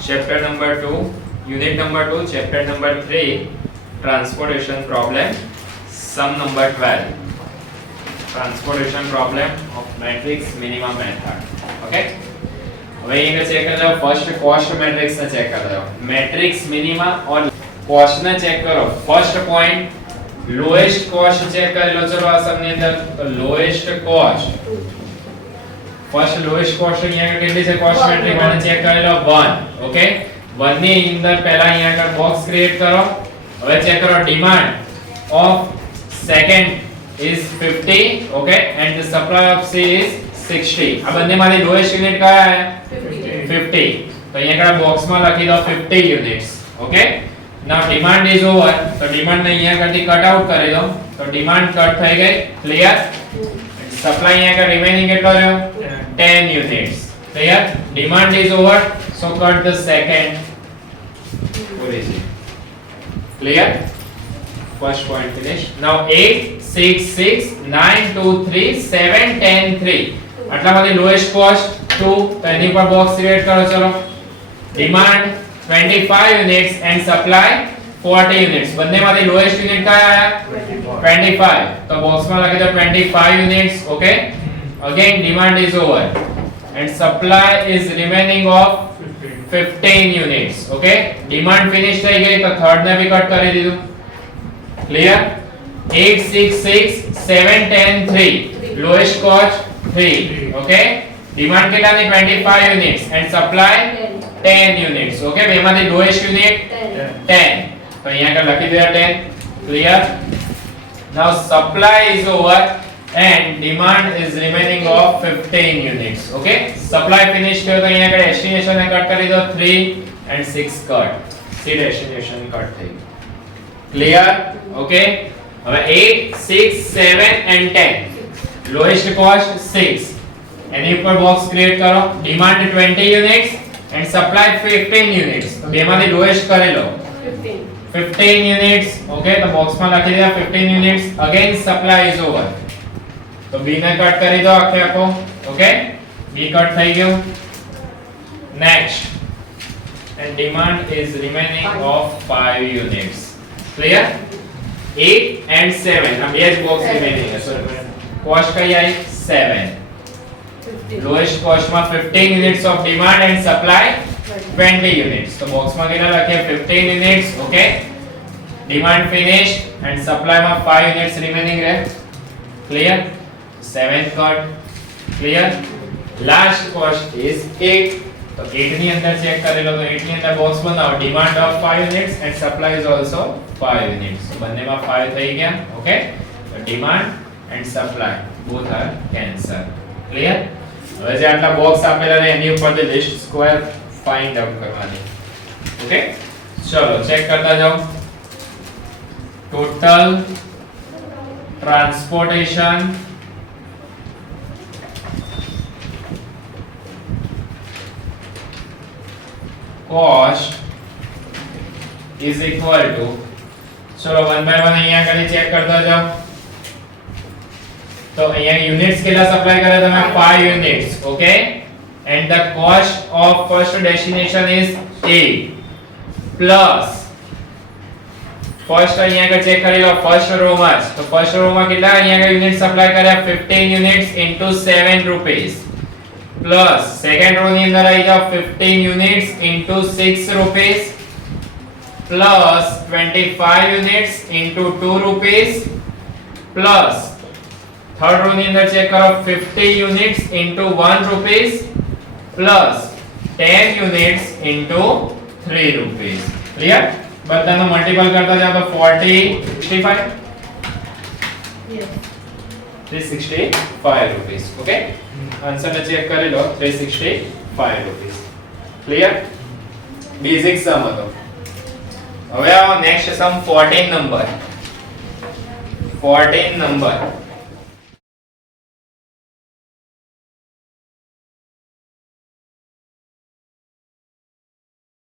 chapter number 2, unit number 2, chapter number 3, transportation problem, sum number 12, transportation problem of matrix minimum method. Okay, હવે અહીંયા check કરી લો, first cost matrix ને check કરી લો, matrix minima और cost ને check કરો. First point lowest cost check કરી લો. ચલો આ સમ ની અંદર lowest cost, first lowest cost અહીંયા કેટલી છે કોસ્ટ મેટ્રિક્સ મને ચેક કરી લો 1. ઓકે, 1 ની અંદર પહેલા અહીંયા આગળ બોક્સ ક્રિએટ કરો. હવે ચેક કરો demand of second is 50. okay, and the supply of C is 60. આ બંનેમાંથી લોએસ્ટ યુનિટ કયા આયા 50. તો અહીંયા આગળ બોક્સમાં લખી દો 50 units. Okay, now demand is over. તો ડિમાન્ડ ને અહીંયા આગળથી કટ આઉટ કરી દો. તો ડિમાન્ડ કટ થઈ ગઈ. ક્લિયર? સપ્લાય અહીંયા આગળ રિમેનિંગ કેટલો રહ્યો 10 units. Clear? Demand is over, so cut the second. પૂરી છે. Clear? First point finish. Now 8 6 6 9 2 3 7 10 3. આટલામાંથી lowest cost 2. તો એની પર બોક્સ ક્રિએટ કરો. ચલો demand 25 units and supply 40 units. બંનેમાંથી લોએસ્ટ યુનિટ કયા આયા 25. તો બોક્સમાં લખી દો 25 units. Okay, again demand is over and supply is remaining of 15 units. Okay, demand finish થઈ ગઈ તો થર્ડ ને બી કટ કરી દીધું. Clear? 8 6 6 7 10 3. lowest cost 3. okay, demand કેટલાની 25 units and supply 10 units. okay, બેમાંથી lowest unit 10. તો અહીંયા આગળ લખી દો 10. clear? now supply is over and demand is remaining of 15 units. okay, supply finish થયો તો અહીંયા આગળ destination ને કટ કરી દો 3 and 6 cut. C destination cut થઈ. clear? okay, હવે 8 6 7 and 10. lowest cost 6. એની ઉપર બોક્સ ક્રિએટ કરો. Demand 20 units and supply 15 units. તો બેમાંથી લોએસ્ટ કરેલો 15 યુનિટ્સ. ઓકે, તો બોક્સમાં લખી દો 15 units. Again supply is over. તો બી ને કટ કરી દો આખે આખો. ઓકે, બી કટ થઈ ગયો. Next, and demand is remaining of 5 units. clear? 8 and 7. આ બે જ બોક્સ રિમેનિંગ છે. સોરી, કોસ્ટ કઈ આવી 7. લોએસ્ટ કોસ્ટમાં 15 units of demand and supply 20 units. તો બોક્સમાં કેટલા લખીએ 15 units. Okay, demand finish and સપ્લાયમાં 5 યુનિટ્સ રિમેનિંગ રહે. Clear? 7 cut. Clear? Last cost is 8. તો 8 ની અંદર ચેક કરી લો. તો 8 ની અંદર બોક્સ બનાવો. Demand of 5 units and supply is also 5 units. તો બંનેમાં 5 થઈ ગયા. ઓકે, તો demand and supply both are cancel. Clear? હવે જે આટલા બોક્સ આપેલા છે એની ઉપર જે લિસ્ટ સ્ક્વેર ફાઇન્ડ આઉટ કરવાની. ઓકે, ચલો ચેક કરતા જાઓ. Total transportation cost is equal to, ચલો 1 by 1 અહીંયા કરી ચેક કરતા જાઓ. તો અહીંયા યુનિટ્સ કેટલા સપ્લાય કરે તમે 5 units. Okay, and the cost of first destination is 8 plus first અહીંયા આગળ ચેક કરી લો ફર્સ્ટ રો માં. તો ફર્સ્ટ રો માં કેટલા અહીંયા આગળ યુનિટ સપ્લાય કર્યા 15 units into 7 rupees plus second row ની અંદર આવી જાવ 15 units into 6 rupees plus 25 units into 2 rupees plus third row ની અંદર ચેક કરો 50 units into 1 rupees plus 10 units into 3 rupees. Clear? બધાનો મલ્ટીપલ કરતા જાવ તો 40 65 yes 365 rupees. ઓકે, આન્સર ને ચેક કરી લો 365 rupees. ક્લિયર? બેઝિક સમ હતો. હવે આવો નેક્સ્ટ સમ 14 નંબર. 14 નંબર